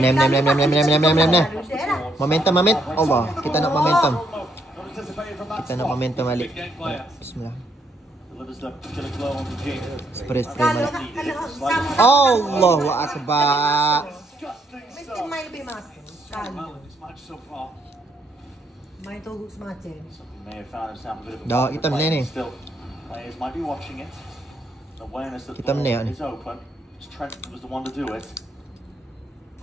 Nem. Momentum. Allah, kita nak momentum. Kita nak momentum balik. Bismillah. Spray balik. Allahu Akbar. Mesti main lebih masuk. Main tu semacam. Dah, kita menang ni. Kita menang ni.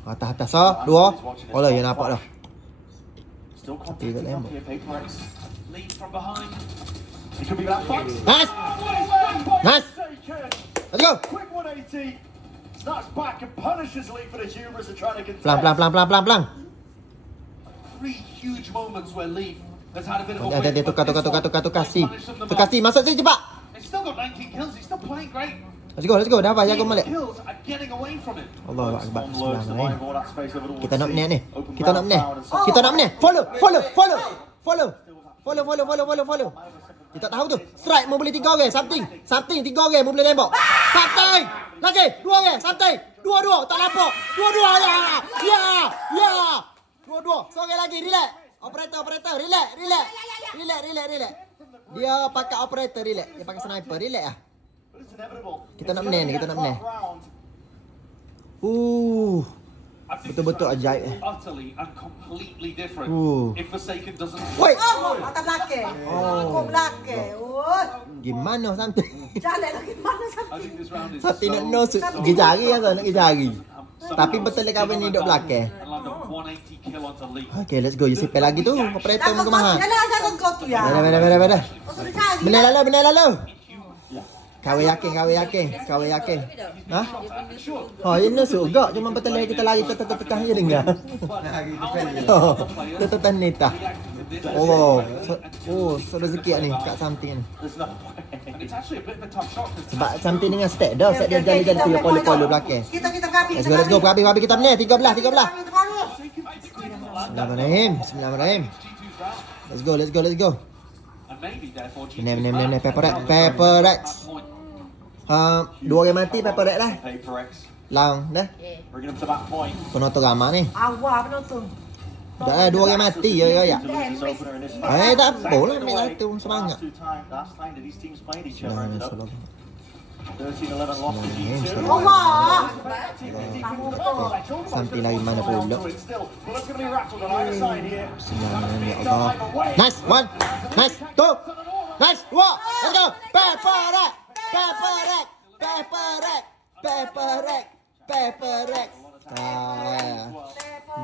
Atas dua. Oh lah, ya nampak dah. Tapi kat lembut. Nice. Let's go. Pelan. Dia tukar si. Masuk sini cepat. Let's go. Dah apa jaga Malik. Allahu Akbar. Bismillahirrahmanirrahim. Kita nak menang ni. Kita nak menang. Follow. Kita tahu tu. Strike mau boleh 3 orang. Something 3 orang mau boleh tembak. Something. Lagi 2 orang. Something. 2 tak nampak. 2 ya. Dua. Seorang lagi. Relax. Operator. Relax. Dia pakai operator relax. Dia pakai sniper. Relax lah. Kita nak menang ni. Betul-betul ajaib. Wait. Atas belakang. Kau belakang. Gimana Santi? Jalan lagi mana Santi? Santi nak nusuk. Pergi jari lah. Nak pergi jari. Tapi betul dia kahwin ni duduk belakang. Okay, let's go. You sipel lagi tu. Operator muka mahal. Jangan kau tu ya. Benar. Benar lalu. Kau yakin. Ha? Oh, ini surga. Cuma betul kita lari tekan je dengar. Tekan ni tak. Oh, rezeki ni kat something ni. Sebab something dengan stack dah. Stack dia jali-jali tu polo belakang. Kita habis. Let's go. Habis kita menang. 13. Bismillahirrahmanirrahim. Let's go. Menang. Paper Rex. 2 orang mati Paper Rex lah. Lang dah. Penonton ramai ni. Awak penonton. Dah 2 orang mati ya. Tak apa lah ambil satu semangat. Allah. Sampai lagi mana pula. Bismillahirrahmanirrahim. Nice. 1. Nice. 2. Nice. 2. Let's go. Paper Rex.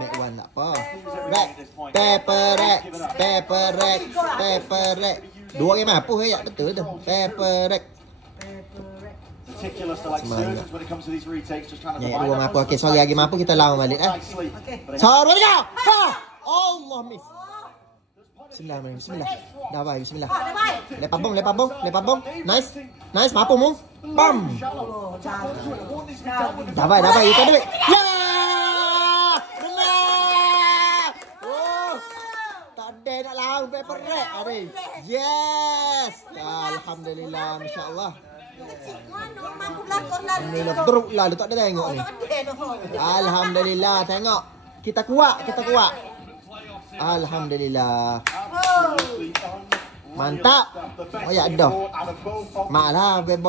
Make one tak apa. Paper Rex. 2 orang mampu ya betul tu. Paper Rex. Semangat. Ya, 2 mampu. Okey, sorry lagi mampu kita lawan balik Sorry go. Allah miss. Bismillah. Dah baik, bismillah. Lepas bom. Nice, mampu mu. Bam. Dah baik. Itu duit. Ya! Benar. Tak ada nak lawan Paper Rex hari. Yes. Alhamdulillah, masya-Allah. Teruk lah, dia tak ada tengok ni. Alhamdulillah, tengok. Kita kuat. Alhamdulillah. Mantap. Oh ya dah. Mak lah Ben.